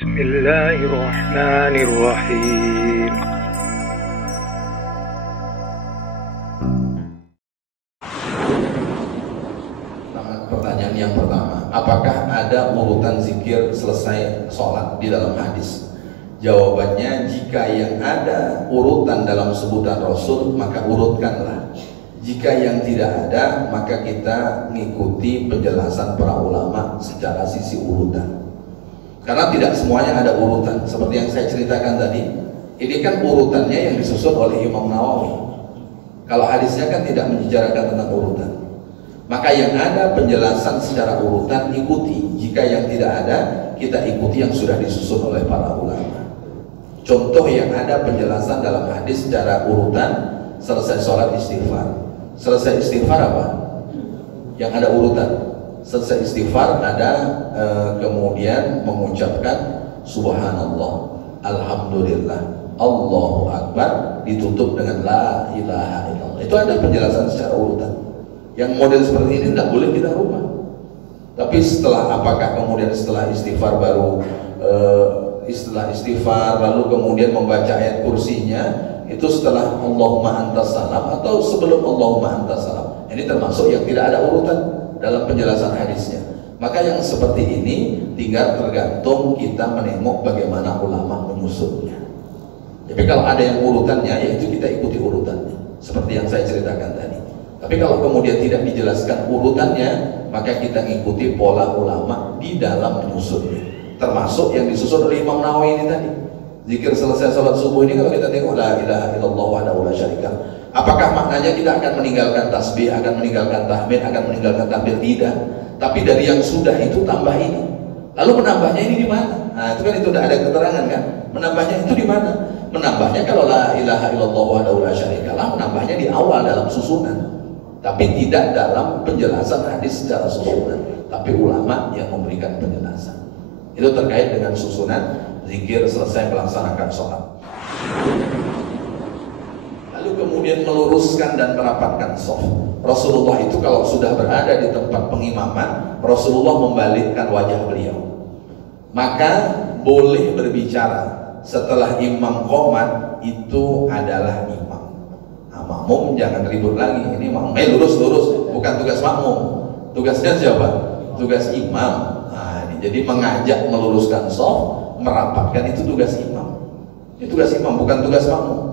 Bismillahirrahmanirrahim. Pertanyaan yang pertama, apakah ada urutan zikir selesai sholat di dalam hadis? Jawabannya, jika yang ada urutan dalam sebutan Rasul, maka urutkanlah. Jika yang tidak ada, maka kita mengikuti penjelasan para ulama secara sisi urutan. Karena tidak semuanya ada urutan. Seperti yang saya ceritakan tadi, ini kan urutannya yang disusun oleh Imam Nawawi. Kalau hadisnya kan tidak membicarakan tentang urutan. Maka yang ada penjelasan secara urutan ikuti. Jika yang tidak ada, kita ikuti yang sudah disusun oleh para ulama. Contoh yang ada penjelasan dalam hadis secara urutan, selesai sholat istighfar. Selesai istighfar apa? Yang ada urutan. Selesai istighfar ada kemudian mengucapkan subhanallah, alhamdulillah, Allahu akbar, ditutup dengan la ilaha illallah. Itu ada penjelasan secara urutan. Yang model seperti ini tidak boleh kita rubah. Tapi setelah apakah kemudian setelah istighfar baru istilah istighfar lalu kemudian membaca ayat kursinya itu setelah Allahumma antas salam atau sebelum Allahumma antas salam? Ini termasuk yang tidak ada urutan dalam penjelasan hadisnya. Maka yang seperti ini tinggal tergantung kita menengok bagaimana ulama menyusunnya. Tapi kalau ada yang urutannya, yaitu kita ikuti urutannya seperti yang saya ceritakan tadi. Tapi kalau kemudian tidak dijelaskan urutannya, maka kita ikuti pola ulama di dalam menyusunnya. Termasuk yang disusun oleh Imam Nawawi ini tadi. Zikir selesai sholat subuh ini kalau kita tengok la ilaha illallah wahdahu la syarika. Apakah maknanya kita akan meninggalkan tasbih, akan meninggalkan tahmid, akan meninggalkan takbir? Tidak. Tapi dari yang sudah itu tambah ini. Lalu menambahnya ini di mana? Nah, itu kan itu tidak ada keterangan kan? Menambahnya itu di mana? Menambahnya kalau la ilaha illallah wahdahu la syarika lah, menambahnya di awal dalam susunan. Tapi tidak dalam penjelasan hadis secara susunan. Tapi ulama yang memberikan penjelasan. Itu terkait dengan susunan zikir selesai melaksanakan sholat. Lalu kemudian meluruskan dan merapatkan shaf. Rasulullah itu kalau sudah berada di tempat pengimaman, Rasulullah membalikkan wajah beliau. Maka boleh berbicara setelah imam qomat itu adalah imam. Nah, makmum jangan ribut lagi. Ini makmum lurus, bukan tugas makmum. Tugasnya siapa? Tugas imam. Jadi mengajak meluruskan shaf, merapatkan itu tugas imam. Itu tugas imam, bukan tugas makmum.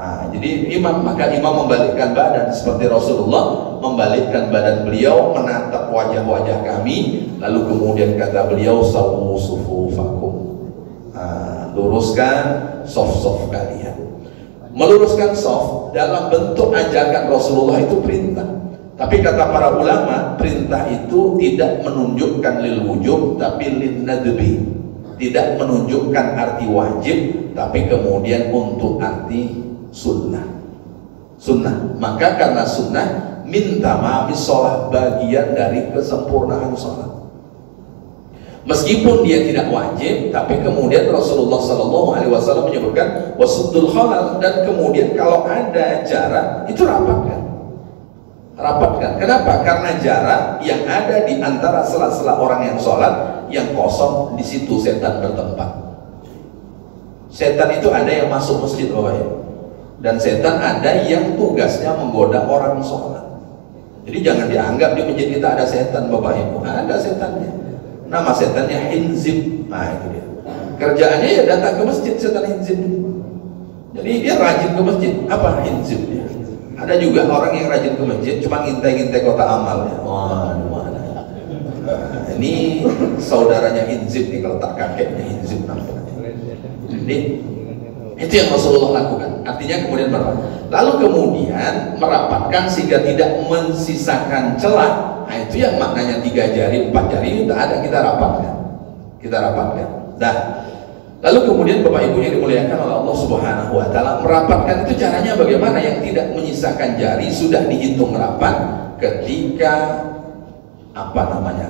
Nah, jadi imam, maka imam membalikkan badan seperti Rasulullah membalikkan badan beliau, menatap wajah-wajah kami, lalu kemudian kata beliau sawu sufufakum. Luruskan shaf-shaf kalian. Meluruskan shaf dalam bentuk ajakan Rasulullah itu perintah. Tapi kata para ulama, perintah itu tidak menunjukkan lil wujub, tapi lin nadbi. Tidak menunjukkan arti wajib, tapi kemudian untuk arti sunnah. Sunnah. Maka karena sunnah, minta maaf sholat, bagian dari kesempurnaan sholat. Meskipun dia tidak wajib, tapi kemudian Rasulullah SAW menyebutkan wasuddul khalal, dan kemudian kalau ada jarak itu rapatkan. Rapatkan. Kenapa? Karena jarak yang ada di antara sela-sela orang yang sholat, yang kosong, di situ setan bertempat. Setan itu ada yang masuk masjid, Bapak Ibu, dan setan ada yang tugasnya menggoda orang sholat. Jadi jangan dianggap di masjid kita ada setan, Bapak Ibu. Ada setannya. Nama setannya Hinzib. Nah itu dia. Kerjaannya ya datang ke masjid, setan Hinzib. Jadi dia rajin ke masjid. Apa Hinzib dia? Ada juga orang yang rajin ke masjid, cuma ngintai-ngintai kota amal ya. Mana? Ini saudaranya Hinzib nih, kalau tak kakeknya Hinzib namanya. Jadi itu yang Rasulullah lakukan. Artinya kemudian lalu kemudian merapatkan sehingga tidak mensisakan celah. Nah itu yang maknanya 3 jari, 4 jari itu tak ada, kita rapatkan. Kita rapatkan. Nah, lalu kemudian Bapak Ibu yang dimuliakan oleh Allah Subhanahu wa taala, merapatkan itu caranya bagaimana? Yang tidak menyisakan jari sudah dihitung rapat ketika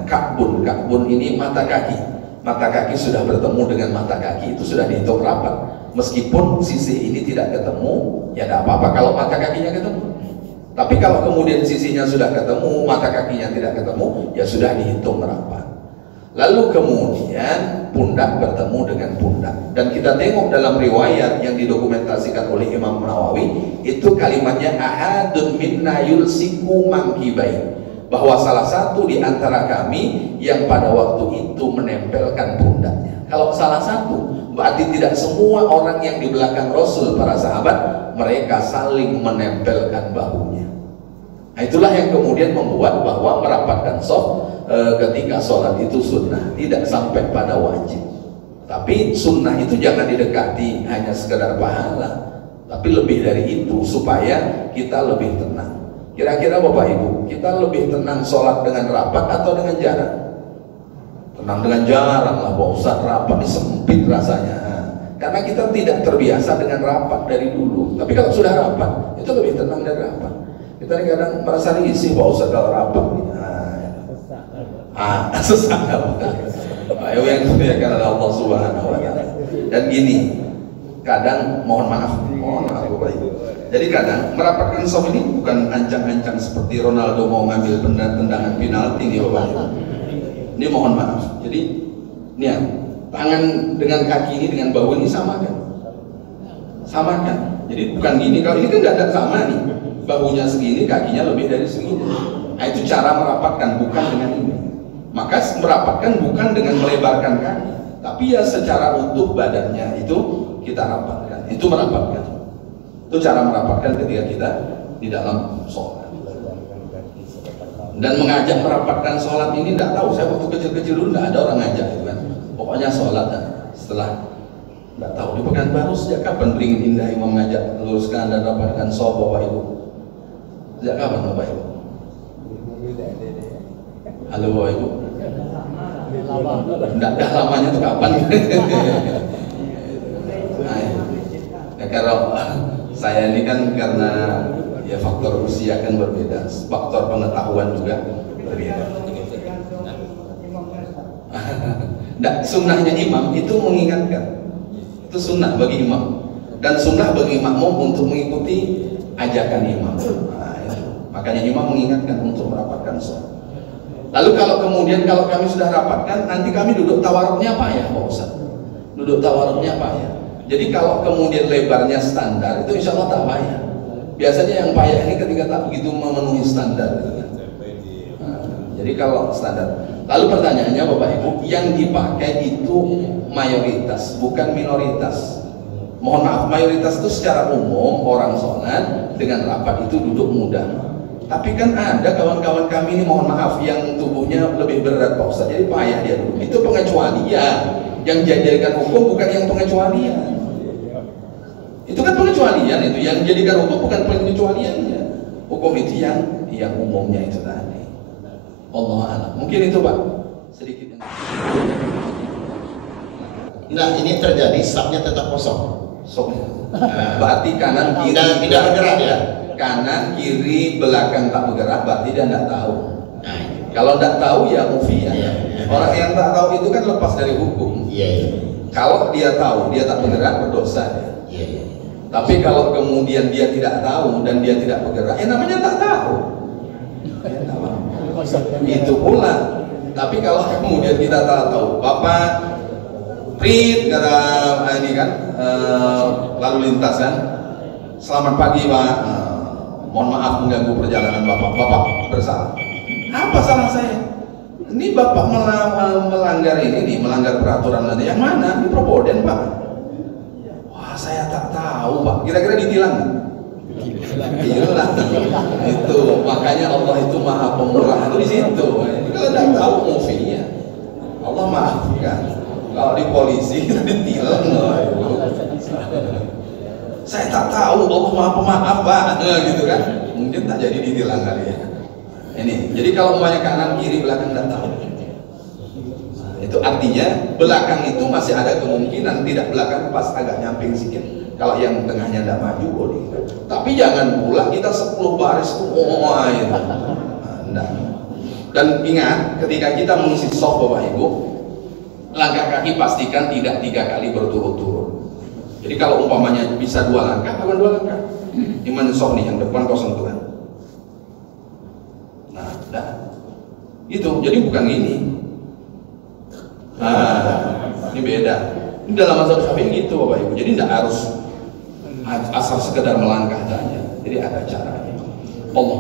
Ka'bun. Ka'bun ini mata kaki. Mata kaki sudah bertemu dengan mata kaki, itu sudah dihitung rapat. Meskipun sisi ini tidak ketemu, ya tidak apa-apa kalau mata kakinya ketemu. Tapi kalau kemudian sisinya sudah ketemu, mata kakinya tidak ketemu, ya sudah dihitung rapat. Lalu kemudian pundak bertemu dengan pundak. Dan kita tengok dalam riwayat yang didokumentasikan oleh Imam Nawawi, itu kalimatnya ahadun minna yulsiku mangkibai, bahwa salah satu di antara kami yang pada waktu itu menempelkan pundaknya. Kalau salah satu, berarti tidak semua orang yang di belakang Rasul, para sahabat, mereka saling menempelkan bahunya. Nah, itulah yang kemudian membuat bahwa merapatkan shaf ketika sholat itu sunnah, tidak sampai pada wajib. Tapi sunnah itu jangan didekati hanya sekedar pahala, tapi lebih dari itu supaya kita lebih tenang. Kira-kira Bapak Ibu, kita lebih tenang sholat dengan rapat atau dengan jarak? Tenang dengan jarak lah, Pak Ustaz. Rapat ini sempit rasanya, karena kita tidak terbiasa dengan rapat dari dulu. Tapi kalau sudah rapat, itu lebih tenang dari rapat. Kita kadang merasa risih Pak Ustaz kalau rapat. Sesak ayo yang dimuliakan oleh Allah Subhanahu wa Ta'ala. Dan gini, kadang mohon maaf Bapak Ibu. Jadi kadang merapatkan shaf ini bukan ancang-ancang seperti Ronaldo mau ngambil tendangan penalti nih Bapak Ibu. Ini mohon maaf. Jadi ini ya, tangan dengan kaki ini dengan bahu ini sama kan? Sama kan? Jadi bukan gini, kalau ini kan nggak ada sama nih. Bahunya segini, kakinya lebih dari segini. Nah, itu cara merapatkan, bukan dengan ini. Maka merapatkan bukan dengan melebarkan kaki, tapi ya secara utuh badannya itu kita rapatkan. Itu merapatkan. Itu cara merapatkan ketika kita di dalam sholat. Dan mengajak merapatkan sholat ini tidak tahu. Saya waktu kecil-kecil dulu tidak ada orang ngajak itu kan. Pokoknya sholat setelah tidak tahu di Pekanbaru sejak kapan beringin indah imam mengajak luruskan dan rapatkan shaf Bapak Ibu. Sejak kapan Bapak Ibu? Halo Bapak Ibu. Tidak lamanya itu kapan? Nah, kalau saya ini kan karena ya faktor usia kan berbeda, faktor pengetahuan juga berbeda. Nah, sunnahnya imam itu mengingatkan, itu sunnah bagi imam dan sunnah bagi makmum untuk mengikuti ajakan imam. Nah, itu. Makanya imam mengingatkan untuk merapatkan shaf. Lalu kalau kemudian kalau kami sudah rapatkan, nanti kami duduk tawaruknya apa ya Pak Ustaz? Duduk tawaruknya apa ya? Jadi kalau kemudian lebarnya standar, itu insya Allah tak payah. Biasanya yang payah ini ketika tak begitu memenuhi standar. Nah, jadi kalau standar. Lalu pertanyaannya Bapak Ibu, yang dipakai itu mayoritas, bukan minoritas. Mohon maaf, mayoritas itu secara umum orang sholat dengan rapat itu duduk mudah. Tapi kan ada kawan-kawan kami ini mohon maaf yang tubuhnya lebih berat Pak Ustaz, jadi payah dia dulu. Itu pengecualian. Yang dijadikan hukum bukan yang pengecualian. Itu kan pengecualian itu. Yang dijadikan hukum bukan pengecualiannya. Hukum itu yang umumnya itu tadi. Allah a'lam. Mungkin itu Pak. Sedikit. Nah, ini terjadi safnya tetap kosong. Berarti kanan kiri tidak bergerak ya. Kanan kiri belakang tak bergerak, berarti dia tidak tahu. Kalau tidak tahu ya mufiyah. Orang yang tak tahu itu kan lepas dari hukum. Kalau dia tahu dia tak bergerak, berdosa dia. Tapi kalau kemudian dia tidak tahu dan dia tidak bergerak, ya namanya tak tahu. Itu pula. Tapi kalau kemudian kita tak tahu, Bapak Prit kata ini kan lalu lintas kan, selamat pagi Pak. Mohon maaf mengganggu perjalanan Bapak bersalah. Apa salah saya? Ini Bapak melanggar ini nih, melanggar peraturan nanti. Yang mana? Ini Propoden Pak. Wah, saya tak tahu Pak. Kira-kira ditilang? Iyalah. Itu makanya Allah itu Maha Pemurah itu di situ. Kalau tidak tahu mufinya, Allah maafkan. Kalau di polisi kita ditilang loh. Saya tak tahu, Allah Maha Pemaaf Pak, gitu kan? Mungkin tak jadi ditilang kali ya. Ini, jadi kalau umpamanya kanan kiri belakang tidak tahu. Itu artinya belakang itu masih ada kemungkinan, tidak belakang pas agak nyamping sedikit. Kalau yang tengahnya tidak maju boleh. Tapi jangan pula kita 10 baris itu enggak. Dan ingat, ketika kita mengisi shaf Bapak Ibu, langkah kaki pastikan tidak 3 kali berturut-turut. Jadi kalau umpamanya bisa 2 langkah, bukan 2 langkah. Iman shaf nih yang depan kosong Tuhan. Nah, itu. Jadi bukan gini. Ini beda. Ini dalam mazhab Syafi'i gitu Bapak Ibu. Jadi tidak harus asal sekedar melangkah saja. Jadi ada caranya. Allah.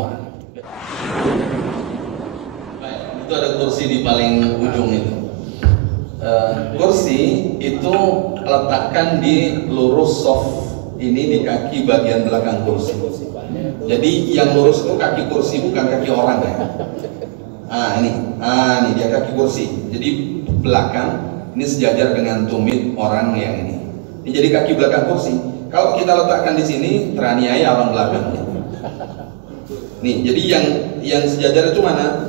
Baik, itu ada kursi di paling ujung itu. Kursi itu letakkan di lurus soft ini di kaki bagian belakang kursi. Jadi yang lurus itu kaki kursi, bukan kaki orang ya. Ini dia kaki kursi. Jadi belakang ini sejajar dengan tumit orang yang ini. Ini jadi kaki belakang kursi. Kalau kita letakkan di sini teraniaya orang belakang. Nih, jadi yang sejajar itu mana?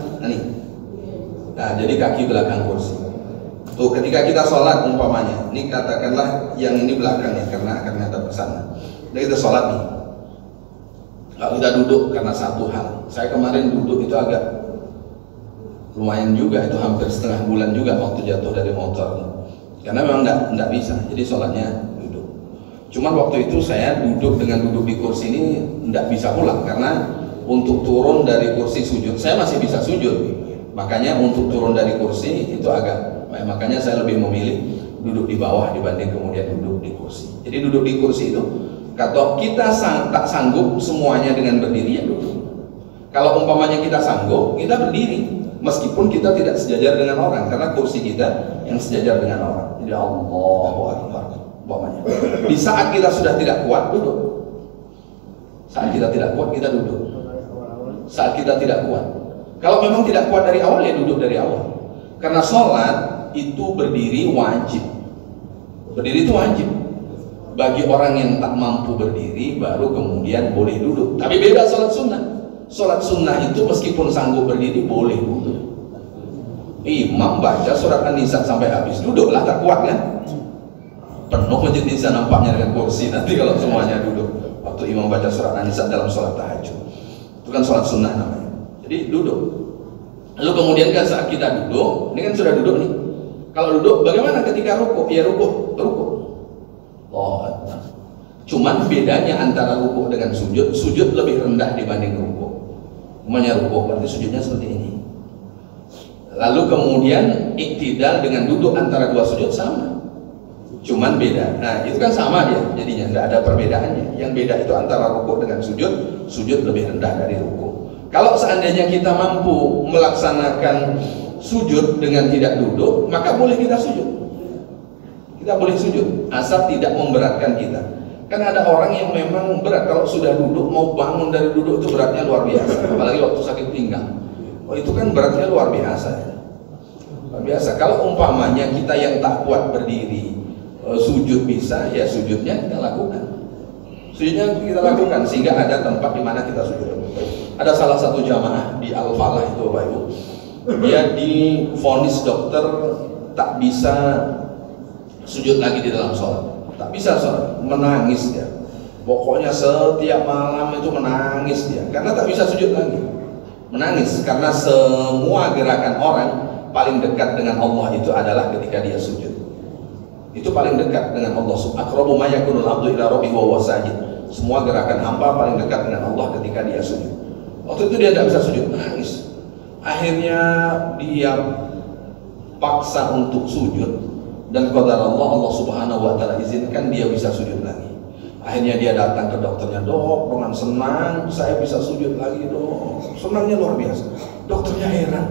Nah, jadi kaki belakang kursi. Tuh, ketika kita sholat umpamanya, ini katakanlah yang ini belakang ya, karena akan ngadap ke sana. Jadi kita sholat nih. Kalau kita duduk karena satu hal. Saya kemarin duduk itu agak lumayan juga, itu hampir setengah bulan juga waktu jatuh dari motor. Karena memang enggak bisa. Jadi sholatnya duduk. Cuman waktu itu saya duduk dengan duduk di kursi ini enggak bisa pulang karena untuk turun dari kursi sujud saya masih bisa sujud. Makanya untuk turun dari kursi itu makanya saya lebih memilih duduk di bawah dibanding kemudian duduk di kursi. Jadi duduk di kursi itu kalau kita tak sanggup semuanya dengan berdiri ya duduk. Kalau umpamanya kita sanggup, kita berdiri meskipun kita tidak sejajar dengan orang karena kursi kita yang sejajar dengan orang. Jadi Allahu Akbar umpamanya. Di saat kita sudah tidak kuat duduk. Saat kita tidak kuat kita duduk. Saat kita tidak kuat. Kalau memang tidak kuat dari awal ya duduk dari awal. Karena sholat itu berdiri wajib. Berdiri itu wajib. Bagi orang yang tak mampu berdiri baru kemudian boleh duduk. Tapi beda sholat sunnah. Sholat sunnah itu meskipun sanggup berdiri boleh duduk. Imam baca surat An-Nisa sampai habis, duduklah, tak kuat kan? Penuh masjid Nisa nampaknya dengan kursi nanti kalau semuanya duduk. Waktu imam baca surat An-Nisa dalam sholat tahajud, itu kan sholat sunnah namanya. Jadi duduk. Lalu kemudian kan saat kita duduk, ini kan sudah duduk nih. Kalau duduk, bagaimana ketika rukuk? Ya rukuk. Oh, cuman bedanya antara rukuk dengan sujud lebih rendah dibanding rukuk. Namanya rukuk berarti sujudnya seperti ini. Lalu kemudian iktidal dengan duduk antara dua sujud sama. Cuman beda. Nah, itu kan sama dia jadinya, tidak ada perbedaannya. Yang beda itu antara rukuk dengan sujud lebih rendah dari rukuk. Kalau seandainya kita mampu melaksanakan sujud dengan tidak duduk, maka boleh kita sujud. Kita boleh sujud, asal tidak memberatkan kita. Kan ada orang yang memang berat, kalau sudah duduk, mau bangun dari duduk itu beratnya luar biasa. Apalagi waktu sakit pinggang. Oh, itu kan beratnya luar biasa. Luar biasa. Kalau umpamanya kita yang tak kuat berdiri, sujud bisa, ya sujudnya kita lakukan. Sujudnya kita lakukan sehingga ada tempat di mana kita sujud. Ada salah satu jamaah di Al-Falah itu Bapak Ibu. Dia divonis dokter tak bisa sujud lagi di dalam sholat. Tak bisa sholat, menangis dia. Pokoknya setiap malam itu menangis dia karena tak bisa sujud lagi. Menangis karena semua gerakan orang paling dekat dengan Allah itu adalah ketika dia sujud. Itu paling dekat dengan Allah. Aqrabu ma yakunul abdu ila rabbihi wa huwa sajid. Semua gerakan hamba paling dekat dengan Allah ketika dia sujud. Waktu itu dia tidak bisa sujud, nangis. Akhirnya dia paksa untuk sujud dan qadar Allah Subhanahu wa taala izinkan dia bisa sujud lagi. Akhirnya dia datang ke dokternya, "Dok, dengan senang saya bisa sujud lagi, Dok." Senangnya luar biasa. Dokternya heran,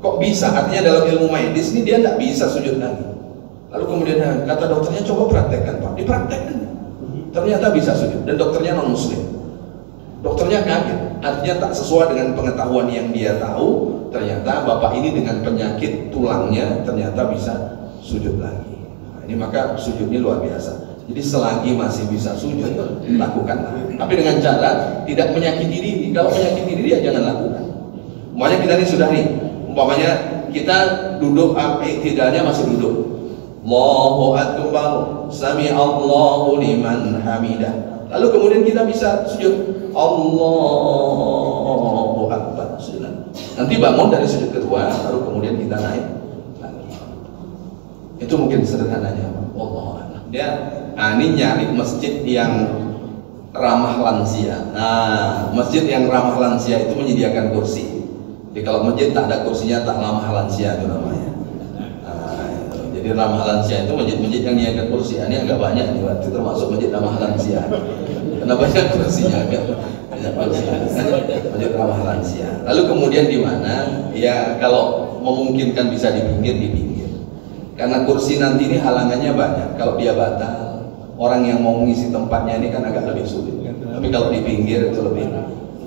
kok bisa? Artinya dalam ilmu medis ini dia tidak bisa sujud lagi. Lalu kemudian kata dokternya, "Coba praktekkan, Pak." Dipraktekkan. Ternyata bisa sujud dan dokternya non muslim. Dokternya kaget, artinya tak sesuai dengan pengetahuan yang dia tahu. Ternyata bapak ini dengan penyakit tulangnya ternyata bisa sujud lagi. Nah, ini maka sujud ini luar biasa. Jadi selagi masih bisa sujud, lakukanlah. Tapi dengan cara tidak menyakiti diri. Kalau menyakiti diri ya jangan lakukan. Umpamanya kita ini sudah nih, umpamanya kita duduk, iktidalnya masih duduk. Allahu Akbar, Sami Allahu liman hamidah. Lalu kemudian kita bisa sujud. Allahu Akbar. Nanti bangun dari sujud kedua, lalu kemudian kita naik lagi. Itu mungkin sederhananya. Wallahu a'lam. Ini nyari masjid yang ramah lansia. Nah, masjid yang ramah lansia itu menyediakan kursi. Jadi kalau masjid tak ada kursinya, tak ramah lansia itu namanya. Nah, Jadi ramah lansia itu masjid-masjid yang niaga kursi. Ini agak banyak nih, itu termasuk masjid ramah lansia. Karena banyak kursinya, agak banyak kursi. Masjid ramah lansia. Lalu kemudian di mana? Ya kalau memungkinkan bisa di pinggir. Karena kursi nanti ini halangannya banyak. Kalau dia batal, orang yang mau mengisi tempatnya ini kan agak lebih sulit. Tapi kalau di pinggir itu lebih.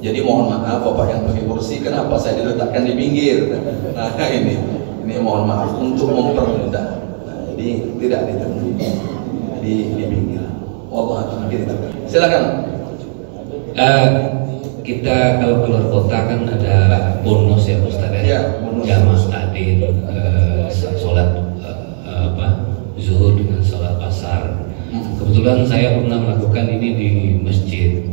Jadi mohon maaf Bapak yang pakai kursi, kenapa saya diletakkan di pinggir? Nah ini mohon maaf untuk mempermudah. Nah, jadi tidak di pinggir. Wallah mungkin itu. Silakan. Kita kalau keluar kota kan ada bonus ya Ustaz ya, jamaah takdim, sholat zuhur dengan sholat asar. Kebetulan saya pernah melakukan ini di masjid.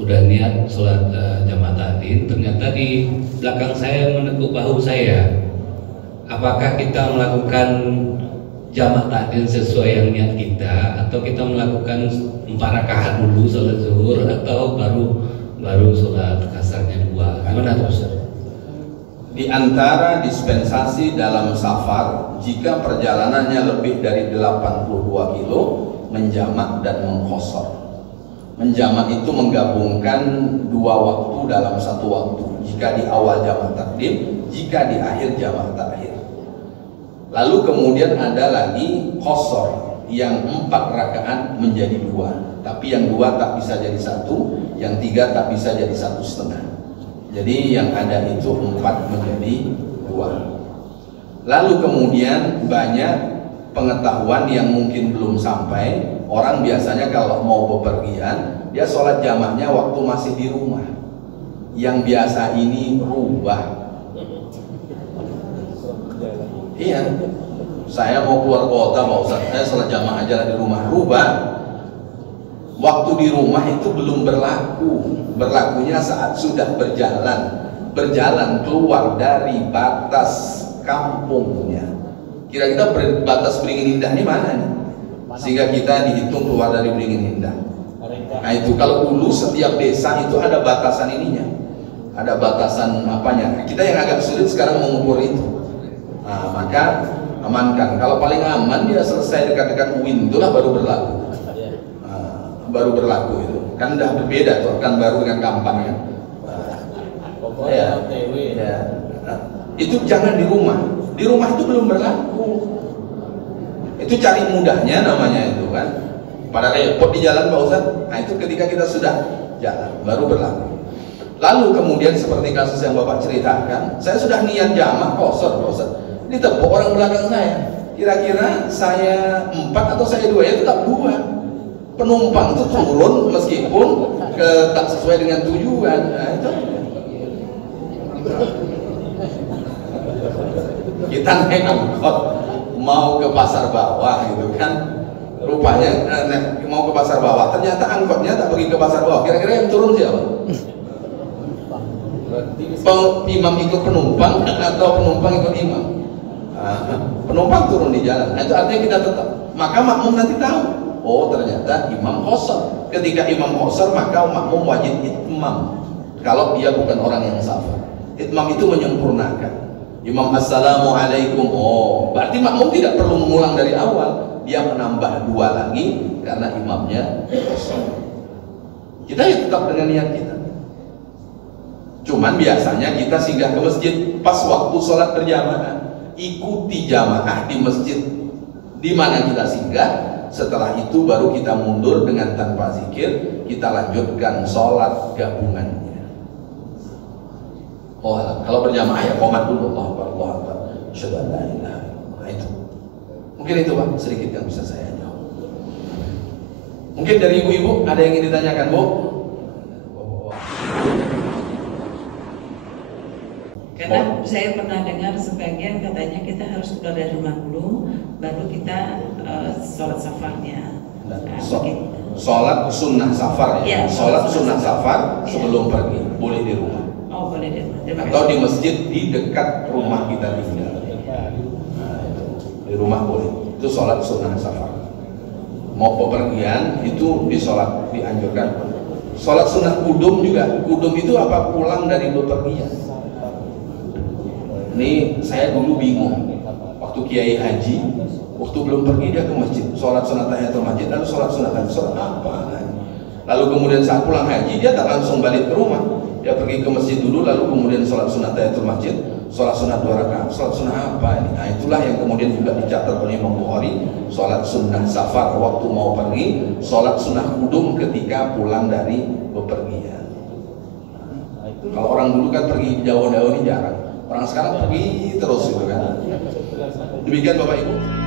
Udah niat sholat jamaah takdim, ternyata di belakang saya menekuk bahu saya. Apakah kita melakukan jamaah takdim sesuai yang niat kita, atau kita melakukan 4 rakaat dulu sholat zuhur, atau baru sholat asarnya 2? Gimana tuh Ustaz? Di antara dispensasi dalam safar, jika perjalanannya lebih dari 82 kilo, menjamak dan mengqashar. Menjamak itu menggabungkan 2 waktu dalam 1 waktu. Jika di awal jamak takdim, jika di akhir jamak takhir. Lalu kemudian ada lagi qashar, yang 4 rakaat menjadi 2. Tapi yang 2 tak bisa jadi 1, yang 3 tak bisa jadi 1,5. Jadi yang ada itu 4 menjadi 2. Lalu kemudian banyak pengetahuan yang mungkin belum sampai. Orang biasanya kalau mau bepergian, dia sholat jamaknya waktu masih di rumah. Yang biasa ini rubah. Iya, saya mau keluar kota Pak Ustaz, saya sholat jamaah aja di rumah. Rubah. Waktu di rumah itu belum berlaku. Berlakunya saat sudah berjalan keluar dari batas kampungnya. Kira-kira batas Beringin Indah ini mana nih? Sehingga kita dihitung keluar dari Beringin Indah. Nah itu kalau dulu setiap desa itu ada batasan ininya, ada batasan apanya. Kita yang agak sulit sekarang mengukur itu. Nah maka amankan. Kalau paling aman dia selesai dekat-dekat UIN itulah baru berlaku. Baru berlaku itu kan udah berbeda tuh, kan baru dengan kampung ya. Itu jangan di rumah itu belum berlaku. Itu cari mudahnya namanya itu kan. Pada repot di jalan Pak Ustaz. Nah itu ketika kita sudah jalan baru berlaku. Lalu kemudian seperti kasus yang Bapak ceritakan, saya sudah niat jamak qashar Pak Ustaz. Ditepuk orang belakang saya. Kira-kira saya 4 atau saya 2, ya tetap 2. Penumpang itu turun meskipun tak sesuai dengan tujuan. Nah, itu kita naik angkot mau ke pasar bawah gitu kan, rupanya mau ke pasar bawah, ternyata angkotnya tak pergi ke pasar bawah. Kira-kira yang turun siapa? Imam ikut penumpang atau penumpang ikut imam? Penumpang turun di jalan. Nah, itu artinya kita tetap, maka makmum nanti tahu, oh ternyata imam qashar. Ketika imam qashar maka makmum wajib itmam. Kalau dia bukan orang yang safar, itmam itu menyempurnakan. Imam assalamualaikum, oh berarti makmum tidak perlu mengulang dari awal, dia menambah 2 lagi karena imamnya qashar. Kita ya tetap dengan niat kita. Cuman biasanya kita singgah ke masjid pas waktu sholat berjamaah, ikuti jamaah di masjid di mana kita singgah. Setelah itu baru kita mundur dengan tanpa zikir, kita lanjutkan sholat gabungannya. Oh, kalau berjamaah ya qomat dulu, Allahu Akbar, Allahu Akbar, asyhadu an la ilaha illallah. Itu mungkin itu Pak sedikit yang bisa saya jawab. Mungkin dari ibu-ibu ada yang ingin ditanyakan, Bu? Karena saya pernah dengar sebagian katanya kita harus keluar dari rumah dulu, baru kita sholat safarnya. Sholat sunnah safar ya. Sholat sunnah safar sebelum pergi, boleh di rumah. Oh boleh di rumah. Atau di masjid di dekat rumah kita tinggal. Nah, itu di rumah boleh. Itu sholat sunnah safar. Mau bepergian itu dianjurkan. Sholat sunnah kudum juga. Kudum itu apa? Pulang dari bepergian. Ini saya dulu bingung waktu Kiai Haji Waktu belum pergi dia ke masjid, sholat sunat tahiyatul masjid, lalu sholat sunat tahiyatul, sholat apa? Lalu kemudian saat pulang haji dia tak langsung balik ke rumah, dia pergi ke masjid dulu, lalu kemudian sholat sunat tahiyatul masjid, sholat sunat 2 rakaat, sholat sunnah apa ini? Nah, itulah yang kemudian juga dicatat oleh Imam Bukhari, sholat sunnah safar waktu mau pergi, sholat sunnah kudum ketika pulang dari bepergian. Kalau orang dulu kan pergi jauh-jauh ini jarang, orang sekarang pergi terus gitu kan. Demikian Bapak Ibu.